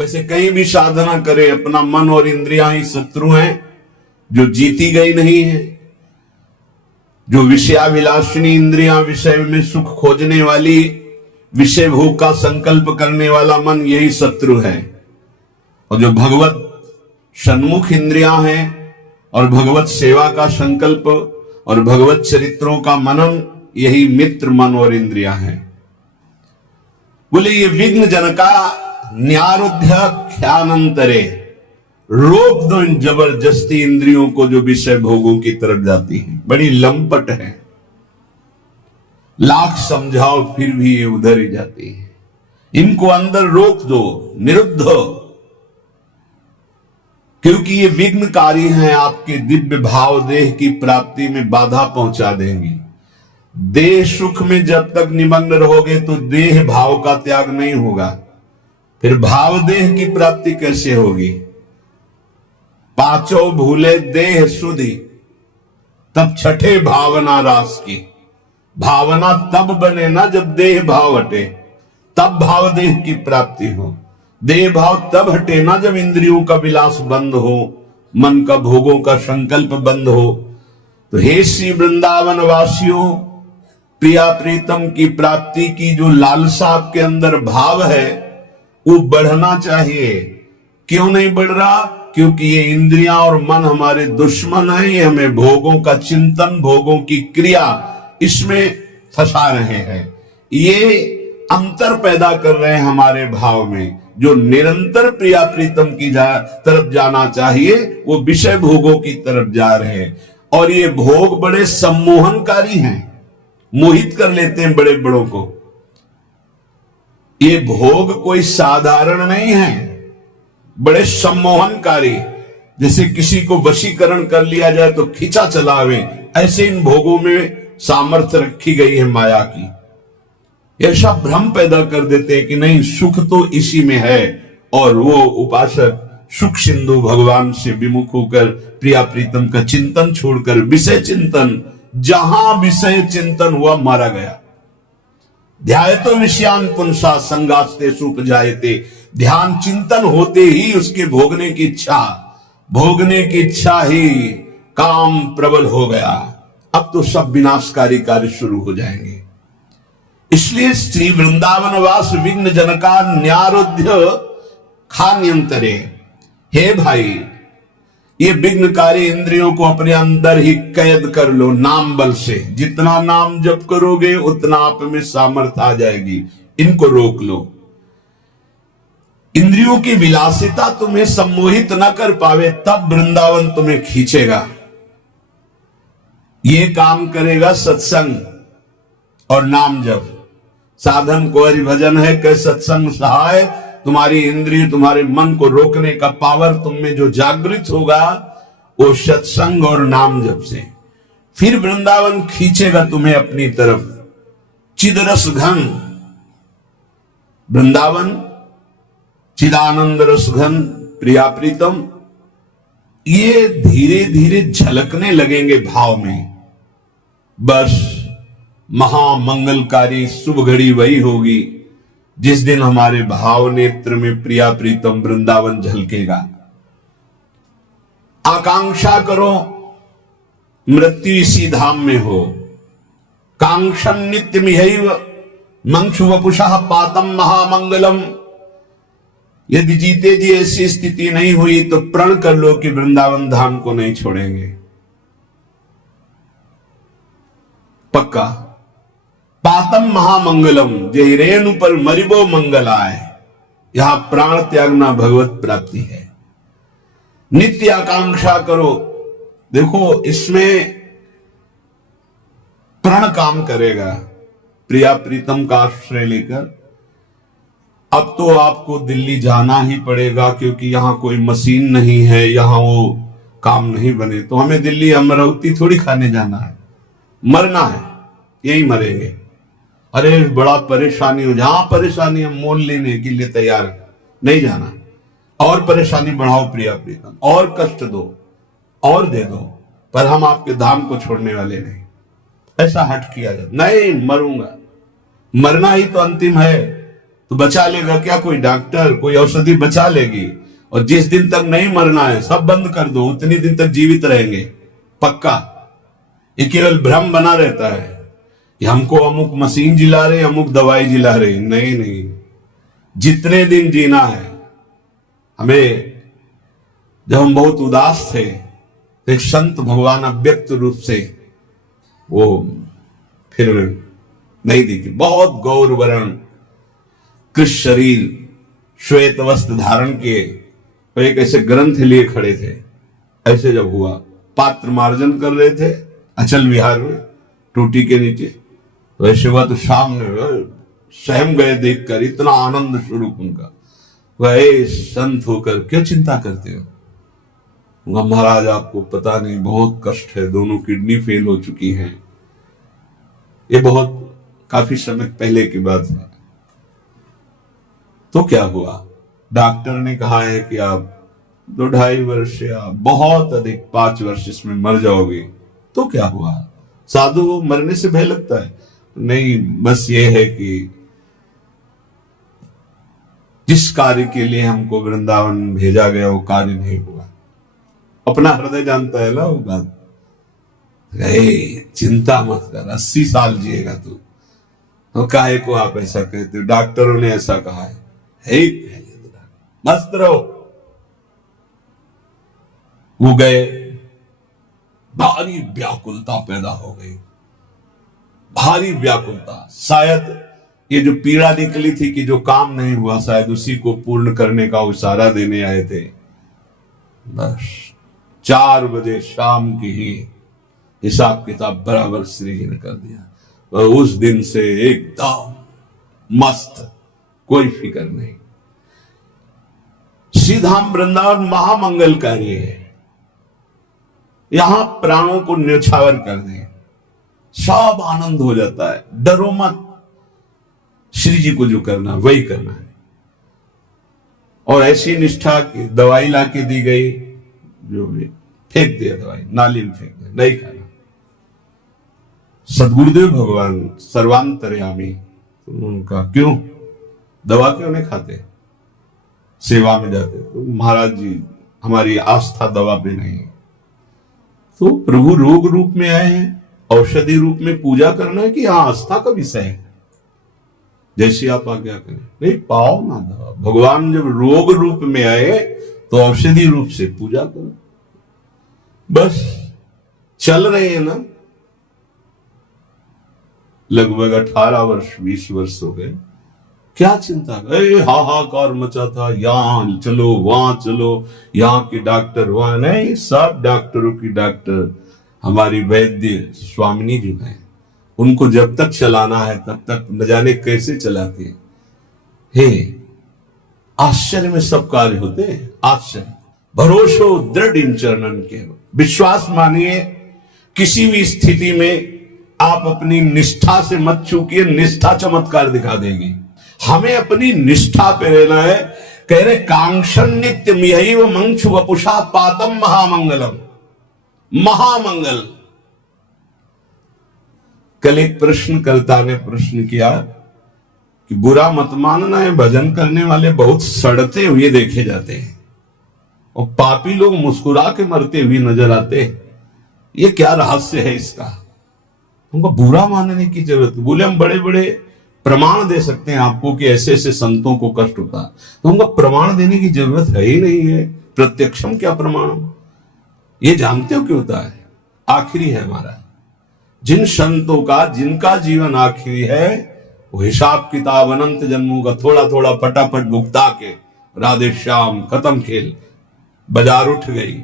वैसे कहीं भी साधना करे, अपना मन और इंद्रियां ही शत्रु हैं जो जीती गई नहीं है। जो विषयाभिलाषिनी इंद्रियां, विषय में सुख खोजने वाली, विषय भोग का संकल्प करने वाला मन, यही शत्रु है। और जो भगवत सन्मुख इंद्रियां हैं और भगवत सेवा का संकल्प और भगवत चरित्रों का मनन, यही मित्र मन और इंद्रियां हैं। बोले ये विघ्न जनका न्यारुध्य ख्यानंतरे, रोक दो इन जबरदस्ती इंद्रियों को जो विषय भोगों की तरफ जाती है। बड़ी लंपट है, लाख समझाओ फिर भी ये उधर ही जाती है। इनको अंदर रोक दो, निरुद्ध, क्योंकि ये विघ्नकारी हैं, आपके दिव्य भाव देह की प्राप्ति में बाधा पहुंचा देंगी। देह सुख में जब तक निमग्न रहोगे तो देह भाव का त्याग नहीं होगा, फिर भाव देह की प्राप्ति कैसे होगी। पांचों भूले देह सुधि, तब छठे भावना रास की। भावना तब बने ना जब देह भाव हटे, तब भाव देह की प्राप्ति हो। देह भाव तब हटे ना जब इंद्रियों का विलास बंद हो, मन का भोगों का संकल्प बंद हो। तो हे श्री वृंदावन वासियों, प्रिया प्रीतम की प्राप्ति की जो लालसा आपके अंदर भाव है वो बढ़ना चाहिए। क्यों नहीं बढ़ रहा? क्योंकि ये इंद्रियां और मन हमारे दुश्मन हैं। ये हमें भोगों का चिंतन, भोगों की क्रिया, इसमें फंसा रहे हैं। ये अंतर पैदा कर रहे हैं हमारे भाव में। जो निरंतर प्रिया प्रीतम की तरफ जाना चाहिए वो विषय भोगों की तरफ जा रहे हैं। और ये भोग बड़े सम्मोहनकारी हैं, मोहित कर लेते हैं बड़े बड़ों को। ये भोग कोई साधारण नहीं है, बड़े सम्मोहनकारी। जैसे किसी को वशीकरण कर लिया जाए तो खींचा चलावे, ऐसे इन भोगों में सामर्थ्य रखी गई है माया की। ऐसा भ्रम पैदा कर देते हैं कि नहीं, सुख तो इसी में है। और वो उपासक सुख सिंधु भगवान से विमुख होकर प्रिया प्रीतम का चिंतन छोड़कर विषय चिंतन, जहां विषय चिंतन हुआ मारा गया। ध्यायतो विषयान पुंसा संगास्ते सुपजायते, ध्यान चिंतन होते ही उसके भोगने की इच्छा ही काम प्रबल हो गया। अब तो सब विनाशकारी कार्य शुरू हो जाएंगे। इसलिए श्री वृंदावन वास विघ्न जनका न्यारुध्य खान्यंतरे, हे भाई ये विघ्नकारी इंद्रियों को अपने अंदर ही कैद कर लो नाम बल से। जितना नाम जप करोगे उतना आप में सामर्थ्य आ जाएगी। इनको रोक लो। इंद्रियों की विलासिता तुम्हें सम्मोहित न कर पावे, तब वृंदावन तुम्हें खींचेगा। ये काम करेगा सत्संग और नाम जप। साधन को हरिभजन है कै सत्संग सहाय, तुम्हारी इंद्रिय, तुम्हारे मन को रोकने का पावर तुम में जो जागृत होगा वो सत्संग और नाम जप से। फिर वृंदावन खींचेगा तुम्हें अपनी तरफ। चिदरस घन वृंदावन, चिदानंद रस घन प्रिया प्रीतम, ये धीरे धीरे झलकने लगेंगे भाव में। बस महामंगलकारी शुभ घड़ी वही होगी जिस दिन हमारे भाव नेत्र में प्रिया प्रीतम वृंदावन झलकेगा। आकांक्षा करो मृत्यु इसी धाम में हो। कांक्षन नित्य मिहैव मंक्षु वपुषः पातम महामंगलम। यदि जीते जी ऐसी स्थिति नहीं हुई तो प्रण कर लो कि वृंदावन धाम को नहीं छोड़ेंगे। पक्का। पातम महामंगलम, जय रेणु पर मरिबो मंगल आए। यहां प्राण त्यागना भगवत प्राप्ति है। नित्य आकांक्षा करो। देखो इसमें प्रण काम करेगा प्रिया प्रीतम का आश्रय लेकर। अब तो आपको दिल्ली जाना ही पड़ेगा क्योंकि यहां कोई मशीन नहीं है, यहां वो काम नहीं बने। तो हमें दिल्ली अमरावती थोड़ी खाने जाना है, मरना है, यही मरेंगे। अरे बड़ा परेशानी हो, जहां परेशानी हम मोल लेने के लिए तैयार नहीं जाना। और परेशानी बढ़ाओ प्रिया प्रीतम, और कष्ट दो और दे दो, पर हम आपके धाम को छोड़ने वाले नहीं। ऐसा हट किया जाए, नहीं मरूंगा, मरना ही तो अंतिम है। तो बचा लेगा क्या कोई डॉक्टर? कोई औषधि बचा लेगी? और जिस दिन तक नहीं मरना है सब बंद कर दो, उतनी दिन तक जीवित रहेंगे पक्का। ये केवल भ्रम बना रहता है कि हमको अमुक मशीन जिला रहे, अमुक दवाई जिला रहे। नहीं नहीं, जितने दिन जीना है। हमें जब हम बहुत उदास थे तो एक संत भगवान अव्यक्त रूप से वो फिर नहीं दिखे, बहुत गौर वर्ण कृष्ण शरीर, श्वेत वस्त्र धारण किए, तो एक ऐसे ग्रंथ लिए खड़े थे। ऐसे जब हुआ, पात्र मार्जन कर रहे थे अचल विहार में टूटी के नीचे, तो ऐसे हुआ तो सामने सहम गए देखकर, इतना आनंद स्वरूप उनका। वह संत होकर क्यों चिंता करते हो? महाराज आपको पता नहीं, बहुत कष्ट है, दोनों किडनी फेल हो चुकी हैं। ये बहुत काफी समय पहले की बात है। तो क्या हुआ? डॉक्टर ने कहा है कि आप 2-2.5 वर्ष या बहुत अधिक 5 वर्ष इसमें मर जाओगे। तो क्या हुआ? साधु को मरने से भय लगता है? नहीं, बस ये है कि जिस कार्य के लिए हमको वृंदावन भेजा गया वो कार्य नहीं हुआ। अपना हृदय जानता है ना वो बात। चिंता मत कर, 80 साल जिएगा तू। तो काहे को आप ऐसा कहते हो? डॉक्टरों ने ऐसा कहा है। मस्त रहो। वो गए, भारी व्याकुलता पैदा हो गई, भारी व्याकुलता। शायद ये जो पीड़ा निकली थी कि जो काम नहीं हुआ, शायद उसी को पूर्ण करने का इशारा देने आए थे। बस 4 बजे शाम की ही हिसाब किताब बराबर श्री ने कर दिया। और उस दिन से एकदम मस्त, कोई फिक्र नहीं। श्रीधाम वृंदावन महामंगलकारी है। यहां प्राणों को न्यौछावर कर दे, सब आनंद हो जाता है। डरो मत, श्री जी को जो करना वही करना है। और ऐसी निष्ठा की दवाई लाके दी गई, जो भी फेंक दिया दवाई, नाली में फेंक दिया, नहीं खाना। सदगुरुदेव भगवान सर्वांतर्यामी, उनका क्यों दवा क्यों नहीं खाते? सेवा में जाते। तो महाराज जी हमारी आस्था दवा पे नहीं है। तो प्रभु रोग रूप में आए हैं, औषधि रूप में पूजा करना है कि यहाँ आस्था का विषय है। जैसे आप आज्ञा करें। नहीं, पाओ ना दवा। भगवान जब रोग रूप में आए तो औषधि रूप से पूजा करो। बस चल रहे हैं ना, लगभग 18 वर्ष 20 वर्ष हो गए। क्या चिंता? हाहाकार मचा था, यहां चलो वहां चलो, यहाँ के डॉक्टर वहां। नहीं, सब डॉक्टरों की डॉक्टर हमारी वैद्य स्वामिनी जी हैं। उनको जब तक चलाना है तब तक न जाने कैसे चलाते हैं। हे, आश्चर्य में सब कार्य होते हैं। आश्चर्य। भरोसो दृढ़ इन चरणन के, विश्वास मानिए। किसी भी स्थिति में आप अपनी निष्ठा से मत चूकिए, निष्ठा चमत्कार दिखा देगी। हमें अपनी निष्ठा पे रहना है। कह रहे कांक्षण नित्य मिहैव मंक्षु वपुषा पातम महामंगलम। महामंगल। कल एक प्रश्नकर्ता ने प्रश्न किया कि बुरा मत मानना है, भजन करने वाले बहुत सड़ते हुए देखे जाते हैं और पापी लोग मुस्कुरा के मरते हुए नजर आते हैं। ये क्या रहस्य है इसका? उनको बुरा मानने की जरूरत? बोले हम बड़े बड़े प्रमाण दे सकते हैं आपको कि ऐसे ऐसे संतों को कष्ट होता। तो हमको प्रमाण देने की जरूरत है ही नहीं है। प्रत्यक्षम क्या प्रमाण? ये जानते हो क्यों होता है? आखिरी है हमारा। जिन संतों का, जिनका जीवन आखिरी है, वो हिसाब किताब अनंत जन्मों का थोड़ा थोड़ा फटाफट भुगता के राधे श्याम खत्म खेल, बाजार उठ गई।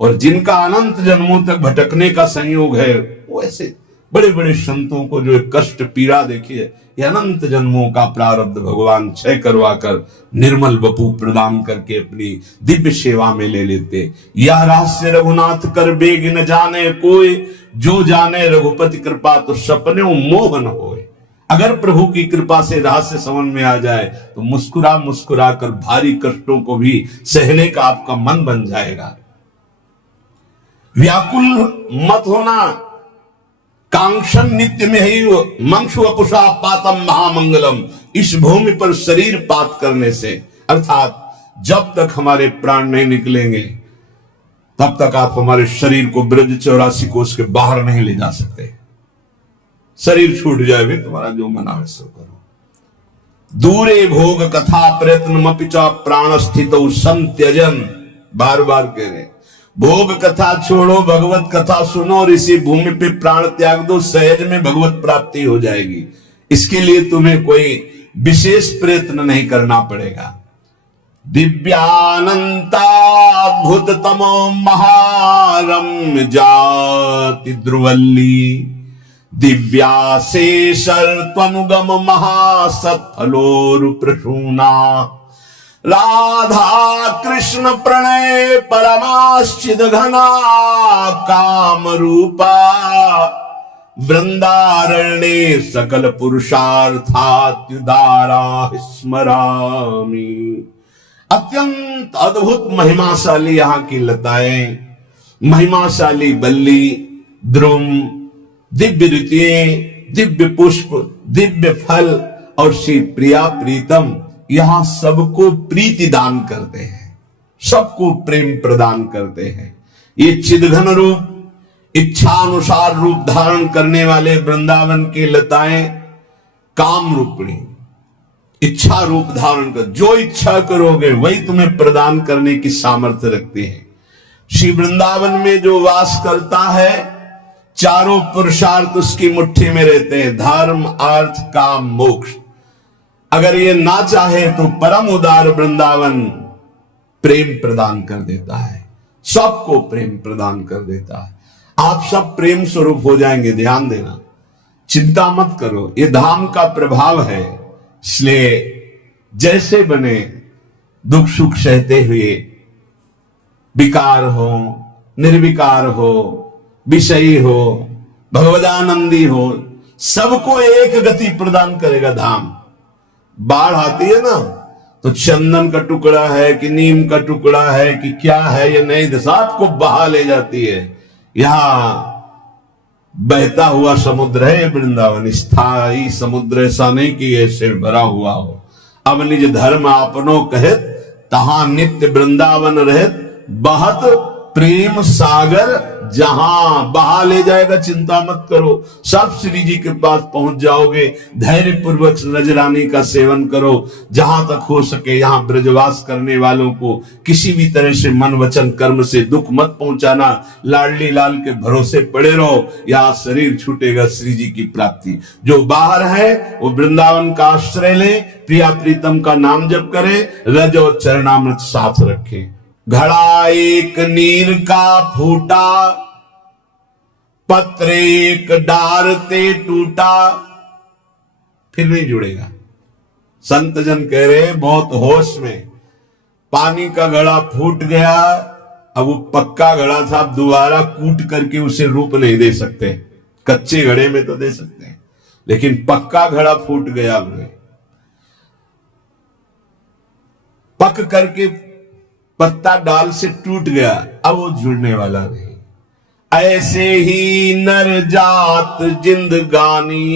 और जिनका अनंत जन्मों तक भटकने का संयोग है, वो ऐसे बड़े बड़े संतों को जो कष्ट पीड़ा देखी है, ये अनंत जन्मों का प्रारब्ध भगवान क्षय करवाकर निर्मल वपु प्रदान करके अपनी दिव्य सेवा में ले लेते। यह रहस्य रघुनाथ कर बेग न जाने कोई, जो जाने रघुपति कृपा तो सपने मोहन होए। अगर प्रभु की कृपा से रहस्य समझ में आ जाए तो मुस्कुरा मुस्कुरा कर भारी कष्टों को भी सहने का आपका मन बन जाएगा। व्याकुल मत होना, कांक्षन नित्य में ही मंशु अपुषा पातम महामंगलम। इस भूमि पर शरीर पात करने से, अर्थात जब तक हमारे प्राण नहीं निकलेंगे तब तक आप हमारे शरीर को ब्रज 84 कोष के बाहर नहीं ले जा सकते। शरीर छूट जाए भी तुम्हारा जो मना है सो करो। दूरे भोग कथा प्रयत्न मपिचा प्राण स्थित संत्यजन, बार बार कह रहे भोग कथा छोड़ो, भगवत कथा सुनो और इसी भूमि पे प्राण त्याग दो, सहज में भगवत प्राप्ति हो जाएगी। इसके लिए तुम्हें कोई विशेष प्रयत्न नहीं करना पड़ेगा। दिव्यानंताद्भुत तमो महारम्य जाति ध्रुवल्ली, दिव्याशेषर त्वनुगम महासत्फलोरुप्रसूना, राधा कृष्ण प्रणय परमाश्चिद घना काम रूपा, वृंदारण्ये सकल पुरुषार्थात्युदारा स्मरामि। अत्यंत अद्भुत महिमाशाली यहाँ की लताएं, महिमाशाली बल्ली, द्रुम, दिव्य ऋतुएं, दिव्य पुष्प, दिव्य फल और श्री प्रिया प्रीतम यहां सबको प्रीति दान करते हैं, सबको प्रेम प्रदान करते हैं। ये चिदघन रूप, इच्छानुसार रूप धारण करने वाले वृंदावन की लताएं काम रूपणी, इच्छा रूप धारण कर, जो इच्छा करोगे वही तुम्हें प्रदान करने की सामर्थ्य रखती है। श्री वृंदावन में जो वास करता है, चारों पुरुषार्थ उसकी मुट्ठी में रहते हैं, धर्म अर्थ काम मोक्ष। अगर ये ना चाहे तो परम उदार वृंदावन प्रेम प्रदान कर देता है, सबको प्रेम प्रदान कर देता है। आप सब प्रेम स्वरूप हो जाएंगे, ध्यान देना, चिंता मत करो, ये धाम का प्रभाव है। इसलिए जैसे बने दुख सुख सहते हुए, विकार हो निर्विकार हो, विषयी हो भगवदानंदी हो, सबको एक गति प्रदान करेगा धाम। बाढ़ आती है ना तो चंदन का टुकड़ा है कि नीम का टुकड़ा है कि क्या है ये नहीं, सबको बहा ले जाती है। यहां बहता हुआ समुद्र है वृंदावन, स्थायी समुद्र, ऐसा नहीं कि ऐसे भरा हुआ हो। अब निज धर्म आपनो कहत, तहां नित्य वृंदावन रहत, बहत प्रेम सागर जहां बहा ले जाएगा, चिंता मत करो, सब श्री जी के पास पहुंच जाओगे। धैर्य पूर्वक नजरानी का सेवन करो, जहां तक हो सके यहां ब्रजवास करने वालों को किसी भी तरह से मन वचन कर्म से दुख मत पहुंचाना। लाडली लाल के भरोसे पड़े रहो, यहां शरीर छूटेगा श्री जी की प्राप्ति। जो बाहर है वो वृंदावन का आश्रय ले, प्रिया प्रीतम का नाम जप करे, रज और चरणामृत साथ रखे। घड़ा एक नीर का फूटा, पत्र एक डार ते टूटा, फिर नहीं जुड़ेगा। संत जन कह रहे बहुत होश में, पानी का घड़ा फूट गया, अब वो पक्का घड़ा था, अब दोबारा कूट करके उसे रूप नहीं दे सकते। कच्चे घड़े में तो दे सकते हैं, लेकिन पक्का घड़ा फूट गया, पक करके पत्ता डाल से टूट गया, अब वो जुड़ने वाला नहीं। ऐसे ही नर जात जिंदगानी,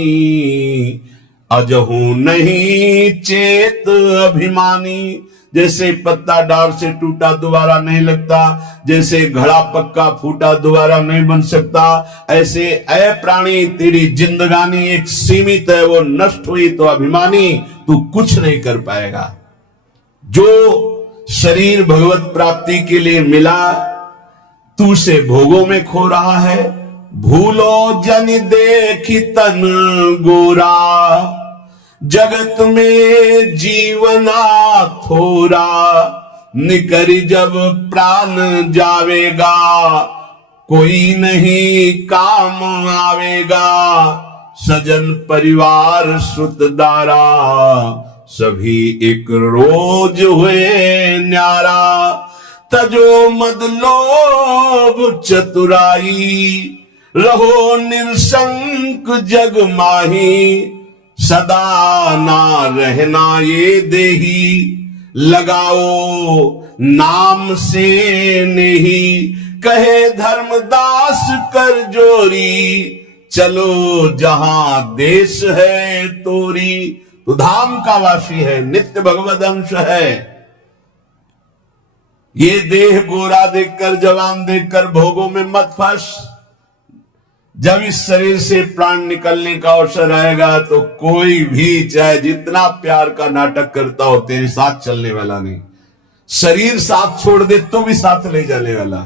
अजहू नहीं चेत अभिमानी। जैसे पत्ता डाल से टूटा दोबारा नहीं लगता, जैसे घड़ा पक्का फूटा दोबारा नहीं बन सकता, ऐसे ऐ प्राणी तेरी जिंदगानी एक सीमित है, वो नष्ट हुई तो अभिमानी तू कुछ नहीं कर पाएगा। जो शरीर भगवत प्राप्ति के लिए मिला, तू से भोगों में खो रहा है। भूलो जन देखी तन गोरा, जगत में जीवना थोरा। निकरी जब प्राण जावेगा, कोई नहीं काम आवेगा। सजन परिवार सुतदारा, सभी एक रोज हुए न्यारा। तजो मद लोभ चतुराई, रहो निरशंक जग माही। सदा ना रहना ये देही, लगाओ नाम से नहीं। कहे धर्मदास कर जोरी, चलो जहां देश है तोरी, तू धाम का वासी है, नित्य भगवद अंश है। ये देह गोरा देखकर, जवान देखकर भोगों में मत फंस। जब इस शरीर से प्राण निकलने का अवसर आएगा तो कोई भी चाहे जितना प्यार का नाटक करता हो, तेरे साथ चलने वाला नहीं। शरीर साथ छोड़ दे तो भी साथ ले जाने वाला।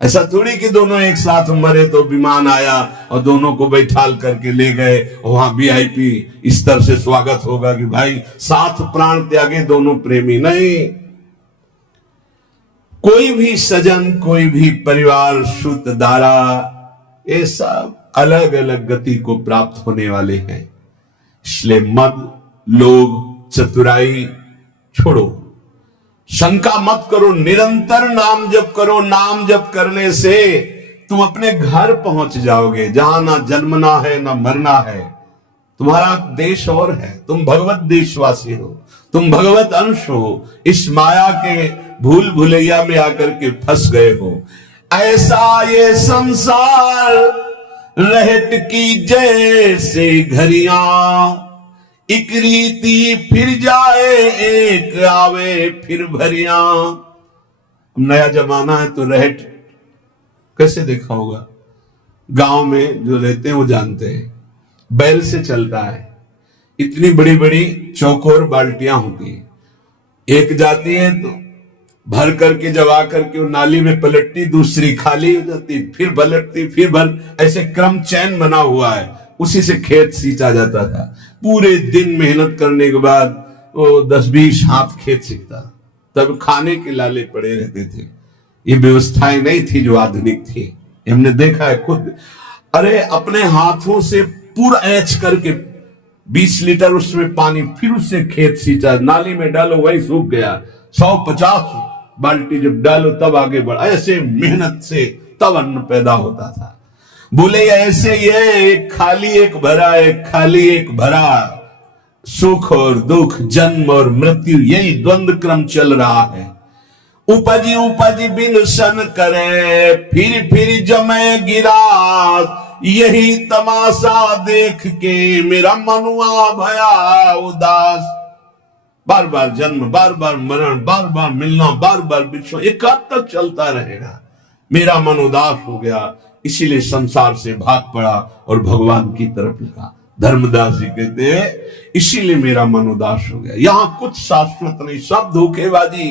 ऐसा थोड़ी कि दोनों एक साथ मरे तो विमान आया और दोनों को बैठाल करके ले गए, वहां वीआईपी इस तरह से स्वागत होगा कि भाई साथ प्राण त्यागे दोनों प्रेमी। नहीं, कोई भी सजन, कोई भी परिवार, शुद्ध दारा, ये सब अलग अलग गति को प्राप्त होने वाले हैं। इसलिए मद, लोभ, चतुराई छोड़ो, शंका मत करो, निरंतर नाम जप करो। नाम जप करने से तुम अपने घर पहुंच जाओगे, जहां ना जन्मना है ना मरना है। तुम्हारा देश और है, तुम भगवत देशवासी हो, तुम भगवत अंश हो। इस माया के भूल भुलैया में आकर के फंस गए हो। ऐसा ये संसार रहट की जैसे घड़ियां, एक रीति फिर जाए एक आवे फिर भरिया। नया जमाना है तो रहट कैसे देखा होगा, गांव में जो रहते हैं वो जानते हैं, बैल से चलता है। इतनी बड़ी बड़ी चौकोर बाल्टियां होती हैं, एक जाती है तो भर करके जब आकर के वो नाली में पलटती, दूसरी खाली हो जाती, फिर पलटती, फिर भर, ऐसे क्रम चैन बना हुआ है। उसी से खेत सींचा जाता था। पूरे दिन मेहनत करने के बाद वो 10-20 हाथ खेत सीखता, तब खाने के लाले पड़े रहते थे। ये व्यवस्थाएं नहीं थी जो आधुनिक थी, हमने देखा है खुद। अरे अपने हाथों से पूरा ऐच करके 20 लीटर उसमें पानी, फिर उससे खेत सींचा, नाली में डालो वही सूख गया। 150 बाल्टी जब डालो तब आगे बढ़, ऐसे मेहनत से तब अन्न पैदा होता था। बोले ऐसे ये एक खाली एक भरा, एक खाली एक भरा, सुख और दुख, जन्म और मृत्यु, यही द्वंद्व क्रम चल रहा है। उपजी उपजी बिन सन करे, फिर जमे गिरा, यही तमाशा देख के मेरा मनुआ भया उदास। बार बार जन्म, बार बार मरण, बार बार मिलना, बार बार बिछड़ना, ये कब तक चलता रहेगा? मेरा मन उदास हो गया, इसीलिए संसार से भाग पड़ा और भगवान की तरफ लगा। धर्मदास जी कहते हैं इसीलिए मेरा मन उदास हो गया। यहां कुछ शाश्वत नहीं, सब धोखेबाजी।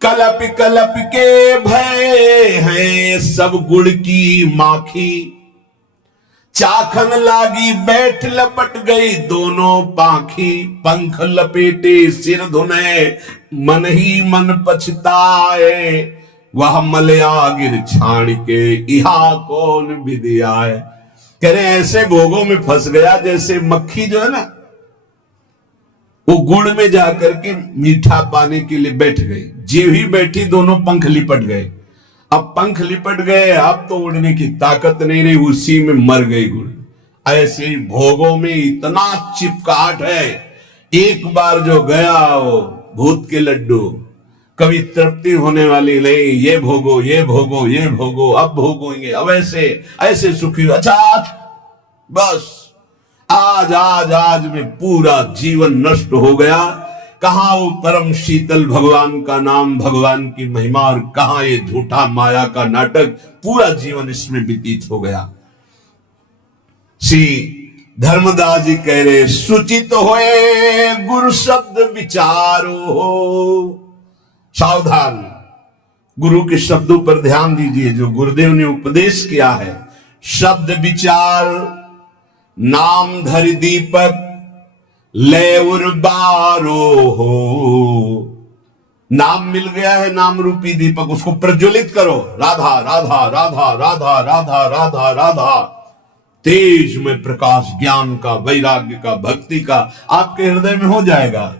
कलप कलप के भय हैं सब गुड़ की माखी, चाखन लागी बैठ लपट गई दोनों पाखी। पंख लपेटे सिर धुने मन ही मन पछताए, वह मलया गिर छाण के इहा कौन विधि आए। कह रहे ऐसे भोगों में फंस गया जैसे मक्खी जो है ना, वो गुड़ में जाकर के मीठा पाने के लिए बैठ गई। जीव ही बैठी, दोनों पंख लिपट गए। अब पंख लिपट गए, अब तो उड़ने की ताकत नहीं रही, उसी में मर गई गुड़। ऐसे ही भोगों में इतना चिपकाहट है, एक बार जो गया वो भूत के लड्डू, कभी तृप्ति होने वाली नहीं। ये भोगो, ये भोगो, ये भोगो, अब भोगोगे, अब ऐसे ऐसे सुखी। अच्छा बस आज आज आज में पूरा जीवन नष्ट हो गया। कहां वो परम शीतल भगवान का नाम, भगवान की महिमा, और कहां ये झूठा माया का नाटक, पूरा जीवन इसमें व्यतीत हो गया। श्री धर्मदास जी कह रहे सुचित होए गुरु शब्द विचारो हो। सावधान, गुरु के शब्दों पर ध्यान दीजिए जो गुरुदेव ने उपदेश किया है। शब्द विचार, नाम धरि दीपक ले उर्बारो हो। नाम मिल गया है, नाम रूपी दीपक, उसको प्रज्वलित करो। राधा राधा राधा राधा राधा राधा राधा, तेज में प्रकाश ज्ञान का, वैराग्य का, भक्ति का आपके हृदय में हो जाएगा।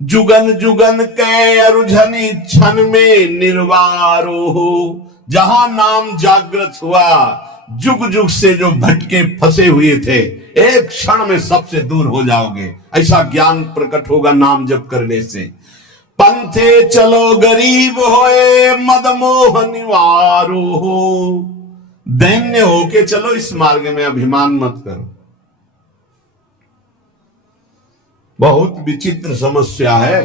जुगन जुगन के अरुझनी क्षण में निर्वारो हो। जहां नाम जागृत हुआ, जुग जुग से जो भटके फंसे हुए थे, एक क्षण में सबसे दूर हो जाओगे। ऐसा ज्ञान प्रकट होगा नाम जप करने से। पंथे चलो गरीब होए मद मोह निवारो हो। दैन्य होके चलो, इस मार्ग में अभिमान मत करो। बहुत विचित्र समस्या है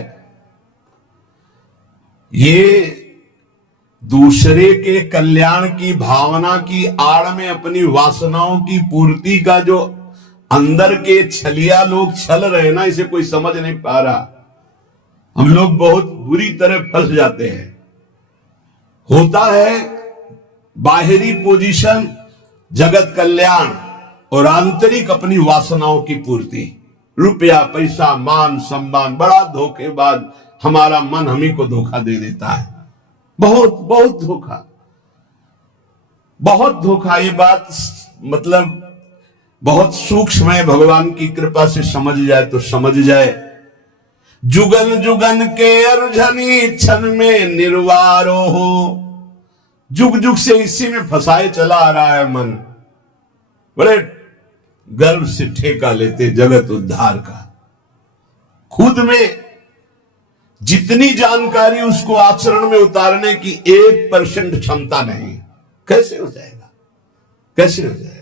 ये। दूसरे के कल्याण की भावना की आड़ में अपनी वासनाओं की पूर्ति का जो अंदर के छलिया लोग छल रहे हैं ना, इसे कोई समझ नहीं पा रहा। हम लोग बहुत बुरी तरह फंस जाते हैं। होता है बाहरी पोजीशन जगत कल्याण और आंतरिक अपनी वासनाओं की पूर्ति, रुपया पैसा मान सम्मान। बड़ा धोखेबाज हमारा मन हम ही को धोखा दे देता है। बहुत बहुत धोखा, बहुत धोखा। ये बात मतलब बहुत सूक्ष्म है, भगवान की कृपा से समझ जाए तो समझ जाए। जुगन जुगन के अर्झनी क्षण में निर्वारो हो। जुग जुग से इसी में फंसाए चला आ रहा है मन। बड़े गर्व से ठेका लेते जगत उद्धार का। खुद में जितनी जानकारी उसको आचरण में उतारने की 1% क्षमता नहीं। कैसे हो जाएगा, कैसे हो जाएगा।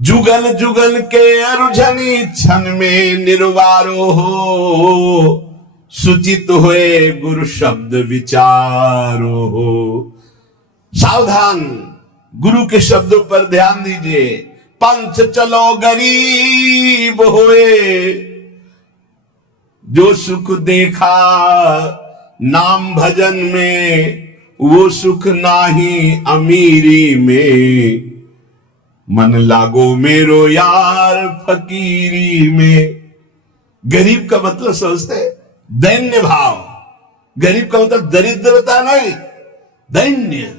जुगल जुगल के अर्झनी क्षण में निर्वारो हो। सुचित हुए गुरु शब्द विचारो हो। सावधान, गुरु के शब्दों पर ध्यान दीजिए। पंथ चलो गरीब होए। जो सुख देखा नाम भजन में, वो सुख नाही अमीरी में। मन लागो मेरो यार फकीरी में। गरीब का मतलब समझते हैं? दैन्य भाव। गरीब का मतलब दरिद्रता नहीं, दैन्य।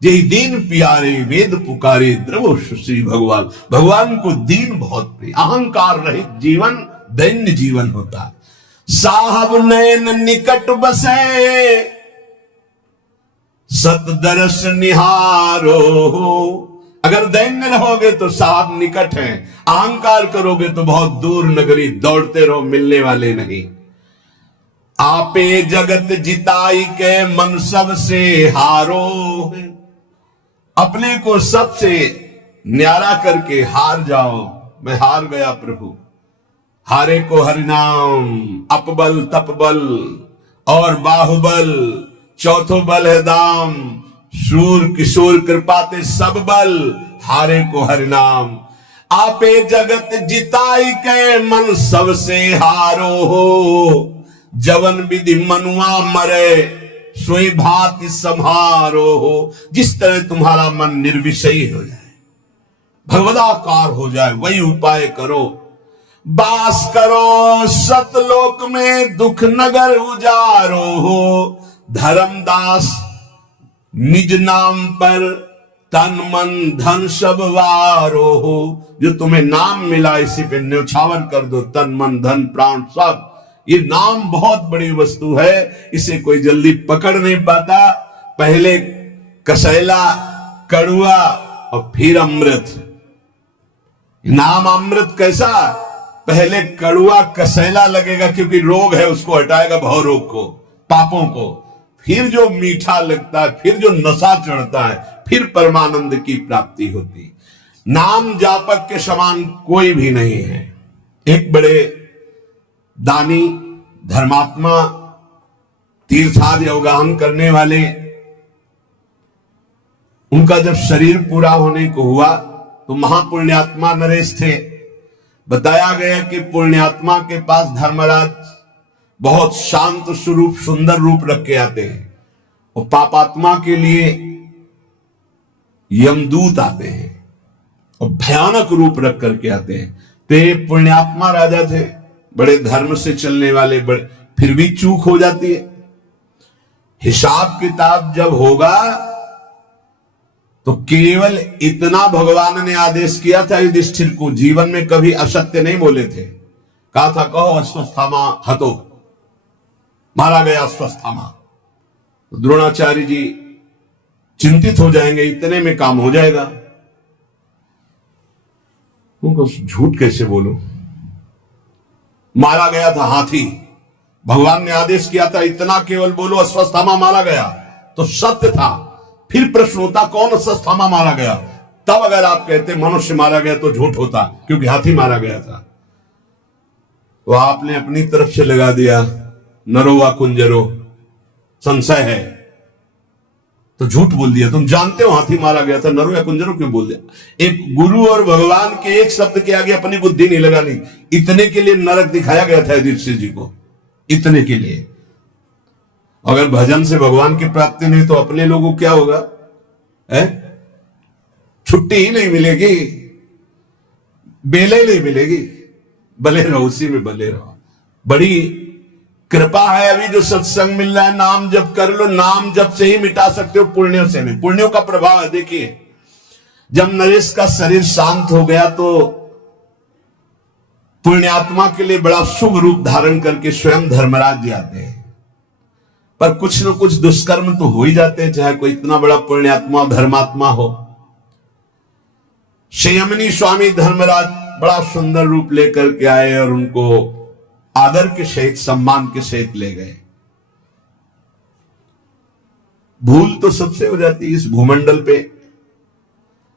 यही दीन प्यारे वेद पुकारे द्रवो श्री भगवान। भगवान को दीन बहुत प्रिय। अहंकार रहित जीवन दैन्य जीवन होता है। साहब नैन निकट बसे, सत दरस निहारो हो। अगर दैन्य रहोगे तो साहब निकट हैं, अहंकार करोगे तो बहुत दूर नगरी दौड़ते रहो, मिलने वाले नहीं। आपे जगत जिताई के मन सब से हारो। अपने को सबसे न्यारा करके हार जाओ। मैं हार गया प्रभु। हारे को हरिनाम, अपबल तपबल और बाहुबल, चौथो बल है दाम। शूर किशोर कृपाते सब बल, हारे को हरिनाम। आपे जगत जिताई के मन सबसे हारो हो। जवन विधि मनुआ मरे, सोई भांति संहारो हो। जिस तरह तुम्हारा मन निर्विषयी हो जाए, भगवदाकार हो जाए, वही उपाय करो। बास करो सतलोक में, दुख नगर उजारो हो। धर्मदास निज नाम पर, तन मन धन सब वारो हो। जो तुम्हें नाम मिला इसी पे न्यौछावर कर दो, तन मन धन प्राण सब। ये नाम बहुत बड़ी वस्तु है, इसे कोई जल्दी पकड़ नहीं पाता। पहले कसैला कड़ुआ और फिर अमृत। नाम अमृत कैसा? पहले कड़ुआ कसैला लगेगा क्योंकि रोग है, उसको हटाएगा भव रोग को, पापों को। फिर जो मीठा लगता है, फिर जो नशा चढ़ता है, फिर परमानंद की प्राप्ति होती। नाम जापक के समान कोई भी नहीं है। एक बड़े दानी धर्मात्मा तीर्थादि अवगाहन करने वाले, उनका जब शरीर पूरा होने को हुआ तो महापुण्यात्मा नरेश थे। बताया गया कि पुण्यात्मा के पास धर्मराज बहुत शांत स्वरूप सुंदर रूप रख के आते हैं, और पापात्मा के लिए यमदूत आते हैं और भयानक रूप रख करके आते हैं। ते पुण्यात्मा राजा थे, बड़े धर्म से चलने वाले, बड़े, फिर भी चूक हो जाती है। हिसाब किताब जब होगा तो केवल इतना भगवान ने आदेश किया था युधिष्ठिर को, जीवन में कभी असत्य नहीं बोले थे। कहा था कहो अश्वस्थामा हतो, मारा गया अश्वस्थामा। द्रोणाचार्य जी चिंतित हो जाएंगे, इतने में काम हो जाएगा। उनको झूठ कैसे बोलूं? मारा गया था हाथी, भगवान ने आदेश किया था इतना केवल बोलो अश्वस्थामा मारा गया, तो सत्य था। फिर प्रश्न होता कौन अश्वत्थामा मारा गया। तब अगर आप कहते मनुष्य मारा गया तो झूठ होता, क्योंकि हाथी मारा गया था। तो आपने अपनी तरफ से लगा दिया नरो वा कुंजरो, संशय है तो झूठ बोल दिया। तुम जानते हो हाथी मारा गया था, नरो या कुंजरो क्यों बोल दिया। एक गुरु और भगवान के एक शब्द के आगे अपनी बुद्धि नहीं लगानी। इतने के लिए नरक दिखाया गया था युधिष्ठिर जी को, इतने के लिए। अगर भजन से भगवान की प्राप्ति नहीं तो अपने लोगों को क्या होगा, छुट्टी ही नहीं मिलेगी, बेले नहीं मिलेगी। भले रहो उसी में भले रहो। बड़ी कृपा है अभी जो सत्संग मिल रहा है, नाम जप कर लो। नाम जप से ही मिटा सकते हो, पुण्यों से नहीं। पुण्यों का प्रभाव है। देखिए जब नरेश का शरीर शांत हो गया तो पुण्यात्मा के लिए बड़ा शुभ रूप धारण करके स्वयं धर्मराज जी आते हैं। पर कुछ न कुछ दुष्कर्म तो हो ही जाते हैं, चाहे कोई इतना बड़ा पुण्यात्मा धर्मात्मा हो। संयमनी स्वामी धर्मराज बड़ा सुंदर रूप लेकर के आए और उनको आदर के सहित सम्मान के सहित ले गए। भूल तो सबसे हो जाती है इस भूमंडल पे।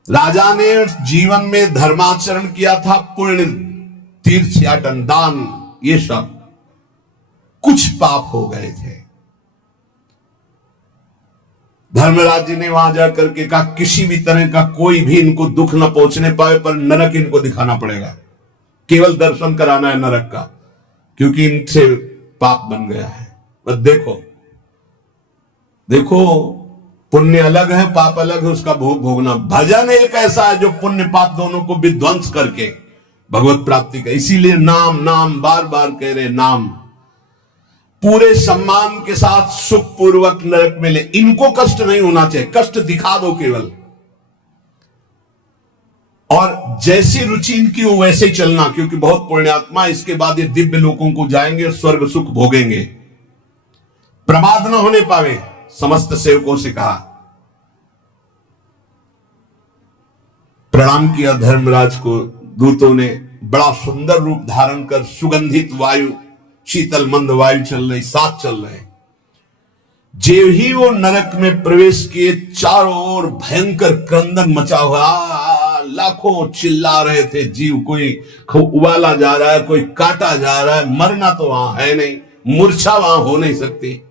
राजा ने जीवन में धर्माचरण किया था, पुण्य, तीर्थयाटन, दान, ये सब कुछ पाप हो गए थे। धर्मराज जी ने वहां जाकर के कहा किसी भी तरह का कोई भी इनको दुख न पहुंचने पाए, पर नरक इनको दिखाना पड़ेगा। केवल दर्शन कराना है नरक का, क्योंकि इनसे पाप बन गया है। बस देखो देखो, पुण्य अलग है, पाप अलग है, उसका भोग भोगना। भजन एक ऐसा है जो पुण्य पाप दोनों को विध्वंस करके भगवत प्राप्ति का। इसीलिए नाम नाम बार बार कह रहे, नाम पूरे सम्मान के साथ सुख पूर्वक नरक मिले। इनको कष्ट नहीं होना चाहिए, कष्ट दिखा दो केवल। और जैसी रुचि इनकी हो वैसे ही चलना, क्योंकि बहुत पुण्यात्मा इसके बाद ये दिव्य लोकों को जाएंगे और स्वर्ग सुख भोगेंगे। प्रमाद न होने पावे, समस्त सेवकों से कहा। प्रणाम किया धर्मराज को। दूतों ने बड़ा सुंदर रूप धारण कर, सुगंधित वायु, शीतल मंद वायु चल रही, साथ चल रहे। जे ही वो नरक में प्रवेश किए, चारों ओर भयंकर क्रंदन मचा हुआ। लाखों चिल्ला रहे थे जीव, कोई उबाला जा रहा है, कोई काटा जा रहा है। मरना तो वहां है नहीं, मूर्छा वहां हो नहीं सकती,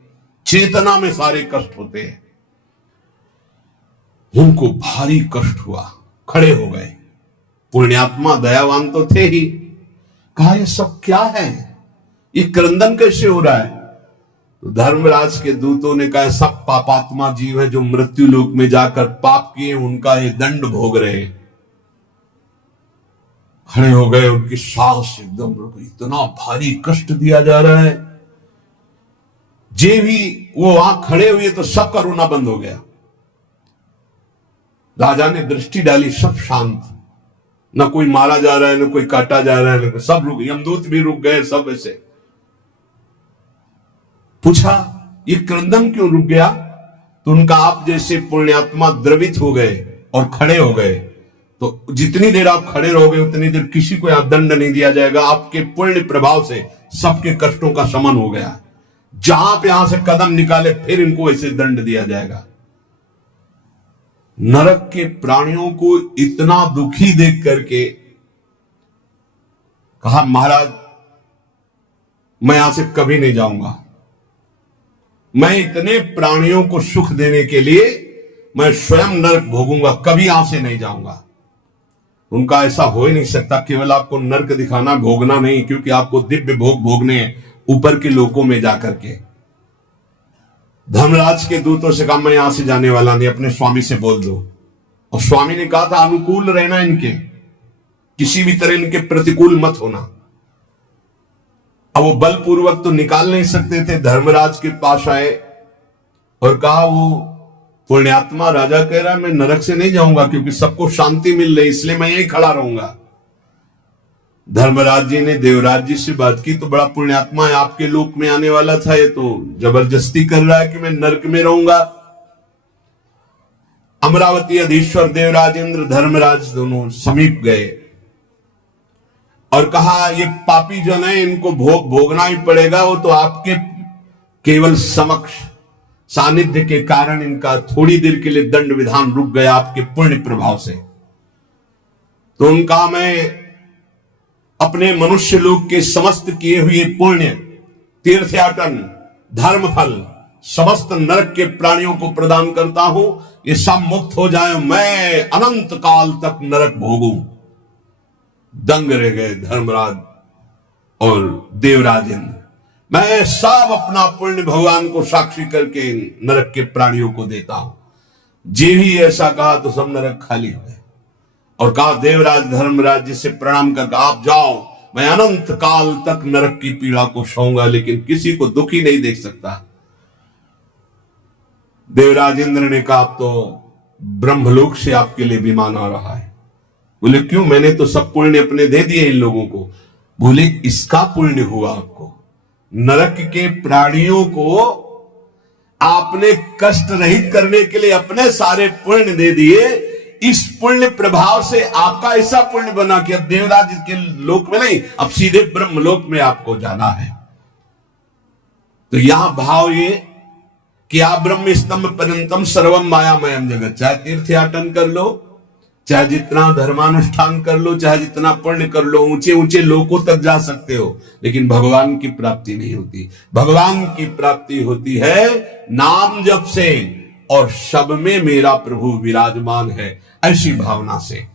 चेतना में सारे कष्ट होते हैं। उनको भारी कष्ट हुआ, खड़े हो गए। पुण्यात्मा दयावान तो थे ही। कहा ये सब क्या है, ये क्रंदन कैसे हो रहा है। तो धर्मराज के दूतों ने कहा सब पापात्मा जीव है जो मृत्यु लोक में जाकर पाप किए, उनका ये दंड भोग रहे। खड़े हो गए, उनकी सांस एकदम रुक गई, इतना भारी कष्ट दिया जा रहा है। जे भी वो वहां खड़े हुए तो सब का रोना बंद हो गया। राजा ने दृष्टि डाली, सब शांत, न कोई मारा जा रहा है, न कोई काटा जा रहा है, सब रुक। यमदूत भी रुक गए, सब ऐसे। पूछा ये क्रंदन क्यों रुक गया। तो उनका आप जैसे पुण्यात्मा द्रवित हो गए और खड़े हो गए, तो जितनी देर आप खड़े रहोगे उतनी देर किसी को यहां दंड नहीं दिया जाएगा। आपके पुण्य प्रभाव से सबके कष्टों का शमन हो गया। जहां पे यहां से कदम निकाले फिर इनको ऐसे दंड दिया जाएगा। नरक के प्राणियों को इतना दुखी देख करके कहा महाराज मैं यहां से कभी नहीं जाऊंगा। मैं इतने प्राणियों को सुख देने के लिए मैं स्वयं नरक भोगूंगा, कभी यहां से नहीं जाऊंगा। उनका ऐसा हो ही नहीं सकता। केवल आपको नरक दिखाना, भोगना नहीं, क्योंकि आपको दिव्य भोग भोगने हैं ऊपर के लोकों में जाकर के। धर्मराज के दूतों से कहा मैं यहां से जाने वाला नहीं, अपने स्वामी से बोल दो। और स्वामी ने कहा था अनुकूल रहना इनके, किसी भी तरह इनके प्रतिकूल मत होना। अब वो बलपूर्वक तो निकाल नहीं सकते थे। धर्मराज के पास आए और कहा वो पुण्यात्मा राजा कह रहा है मैं नरक से नहीं जाऊंगा, क्योंकि सबको शांति मिल रही, इसलिए मैं यहीं खड़ा रहूंगा। धर्मराज जी ने देवराज जी से बात की, तो बड़ा पुण्यात्मा है, आपके लोक में आने वाला था, ये तो जबरदस्ती कर रहा है कि मैं नरक में रहूंगा। अमरावती अधीश्वर देवराज इंद्र धर्मराज दोनों समीप गए और कहा ये पापी जन है, इनको भोगना ही पड़ेगा। वो तो आपके केवल समक्ष सानिध्य के कारण इनका थोड़ी देर के लिए दंड विधान रुक गया आपके पुण्य प्रभाव से। तो उनका मैं अपने मनुष्य लोक के समस्त किए हुए पुण्य, तीर्थयाटन, धर्म फल समस्त नरक के प्राणियों को प्रदान करता हूं, ये सब मुक्त हो जाए, मैं अनंत काल तक नरक भोगूं। दंग रह गए धर्मराज और देवराज इंद्र। मैं सब अपना पुण्य भगवान को साक्षी करके नरक के प्राणियों को देता हूं। जे भी ऐसा कहा तो सब नरक खाली हो गए और कहा देवराज धर्मराज जी से प्रणाम करके आप जाओ, मैं अनंत काल तक नरक की पीड़ा को सहूंगा, लेकिन किसी को दुखी नहीं देख सकता। देवराज इंद्र ने कहा अब तो ब्रह्मलोक से आपके लिए विमान आ रहा है। बोले क्यों? मैंने तो सब पुण्य अपने दे दिए इन लोगों को। बोले इसका पुण्य हुआ आपको, नरक के प्राणियों को आपने कष्ट रहित करने के लिए अपने सारे पुण्य दे दिए। इस पुण्य प्रभाव से आपका ऐसा पुण्य बना कि अब देवराज के लोक में नहीं, अब सीधे ब्रह्मलोक में आपको जाना है। तो यहां भाव ये कि आप ब्रह्म स्तंभ पर्यंतम सर्वम मायामयम जगत, चाहे तीर्थयाटन कर लो, चाहे जितना धर्मानुष्ठान कर लो, चाहे जितना पुण्य कर लो, ऊंचे ऊंचे लोकों तक जा सकते हो, लेकिन भगवान की प्राप्ति नहीं होती। भगवान की प्राप्ति होती है नाम जप से और सब में मेरा प्रभु विराजमान है, ऐसी भावना से।